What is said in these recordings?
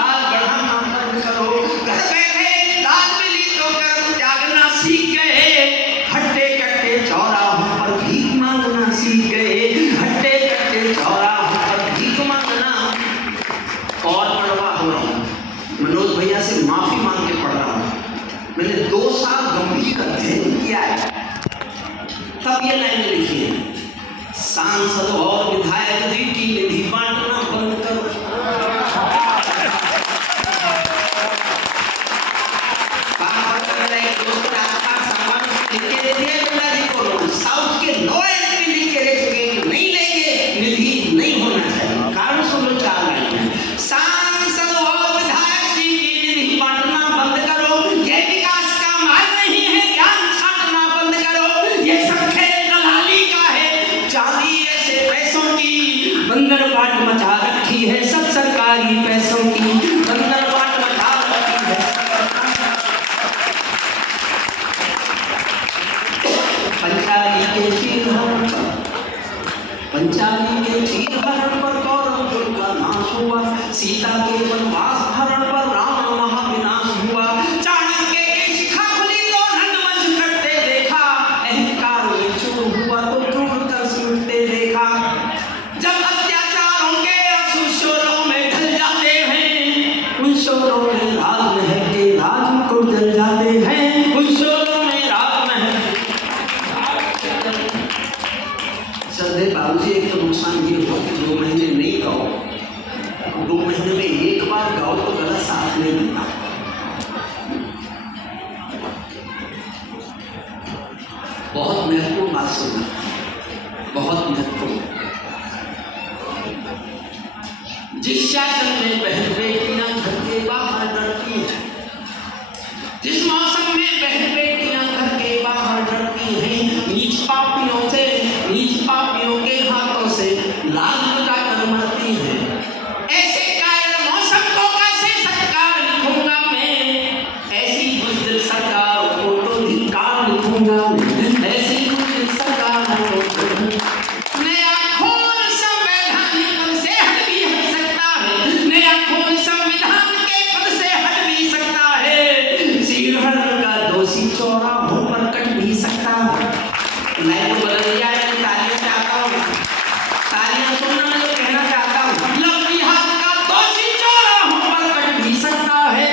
लाल बढ़ाना बंद करो। घर बैठे लाल मिली तो कर्म त्यागना सीख गए, हट्टे कट्टे चौराहों पर भीख मांगना सीख गए, हट्टे कट्टे चौराहों पर भीख मांगना। और पढ़वा हो रहा हूँ, मनोज भैया से माफी मांग के पढ़ रहा हूँ। मैंने 2 साल गंभीर अध्ययन किया है, तब ये लाइन लिखी है, सांसद और विधायक जी की निधि बांटना बंद करो। साउथ के नो एंट्री लिख के रह चुके, नहीं लेंगे, निधि नहीं होना चाहिए। कारण सुन लो, 4 लाइन है, सांसद और विधायक जी की निधि बांटना बंद करो। ये विकास का मार्ग नहीं है, ज्ञान छांटना बंद करो। ये सब खेल दलाली का है, चांदी ऐसे पैसों की बंदर बाट मचा रखी है, सब सरकारी पैसों की बंदर बाट मचा रखी है। पंचाली के चीरहरण पर कौरव का नाश हुआ, सीता के वनवास हरण पर रावण महाविनाश हुआ। चाणक्य की शिखा खुली तो नंदवंश कटते देखा, अहंकार में चूर हुआ तो क्रूर कर सुनते देखा। जब अत्याचारों के आंसू शोरों में ढल जाते हैं, उन शोरों में राज महल के राज मुकुट जल जाते हैं, उन शोरों में राज महल। श्रद्धे बाबूजी, एक तो नुकसान ये हुआ कि 2 महीने नहीं गाओ, 2 महीने में एक बार गाओ तो गला साफ नहीं बनता। बहुत महत्वपूर्ण बात सुनना, बहुत महत्वपूर्ण। जिस शासन में बहन बेटियां घर के बाहर डरती हैं, जिस मौसम में बहन बेटियां घर के बाहर डरती हैं, नीच पापियों से, नीच पापियों के हाथों से लाल लगाकर मरती हैं, ऐसे कायर मौसम को कैसे सत्कार लिखूंगा मैं, ऐसी बुज़दिल सरकार को तो धिक्कार लिखूंगा मैं, ऐसी बुज़दिल सरकार को तो। नया खून संवैधानिक से हट भी हट सकता है, नया खून संविधान के पद से हट भी सकता है, चीरहरण का दोषी चौराहों पर कट भी सकता है। लाइन को बदल दिया है, तालियां चाहता हूँ, तालियां सुनना मैं तो कहना चाहता हूँ। लव जिहाद का दोषी चौराहों पर कट भी सकता है,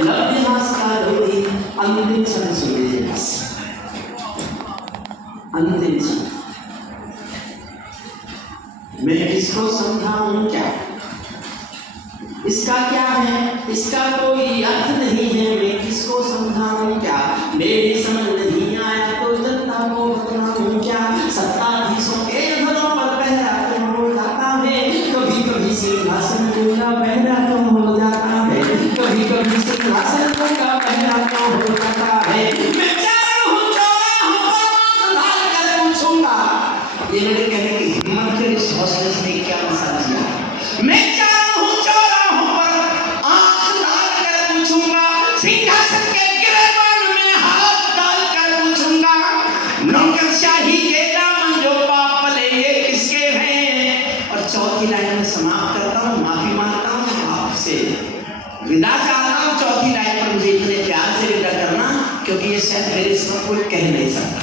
लव जिहाद का दोषी अंतिम क्षण सुनिए बस, अंतिम क्षण। मैं किसको समझाऊं क्या, इसका क्या है, इसका कोई अर्थ नहीं है, मैं किसको समझाऊं क्या, मेरी समझ नहीं आया तो जनता को बताऊं क्या। सत्ताधीशों के घरों पर पहरा क्यों हो जाता है, कभी कभी सिंहासन का पहरा क्यों हो जाता है, कभी कभी सिंहासन का पहरा क्यों हो जाता है। मैं चारण हूँ चौराहों पर लाल कर पूछूंगा, ये मेरे कहने की हिम्मत है, इस हौसले से क्या मसाला दिया। मैं चारण हूँ चौराहों पर आंख लाल कर पूछूंगा, सिंहासन के गिरेबान में हाथ डाल कर पूछूंगा, नौकरशाही के दामन जो पाप पले ये किसके हैं। और चौथी लाइन में समाप्त करता हूँ, माफी मांगता हूँ आपसे, विदा चाहता हूँ। चौथी लाइन पर मुझे इतने प्यार से विदा करना, क्योंकि ये शायद मेरे सिवा कोई कह नहीं सकता।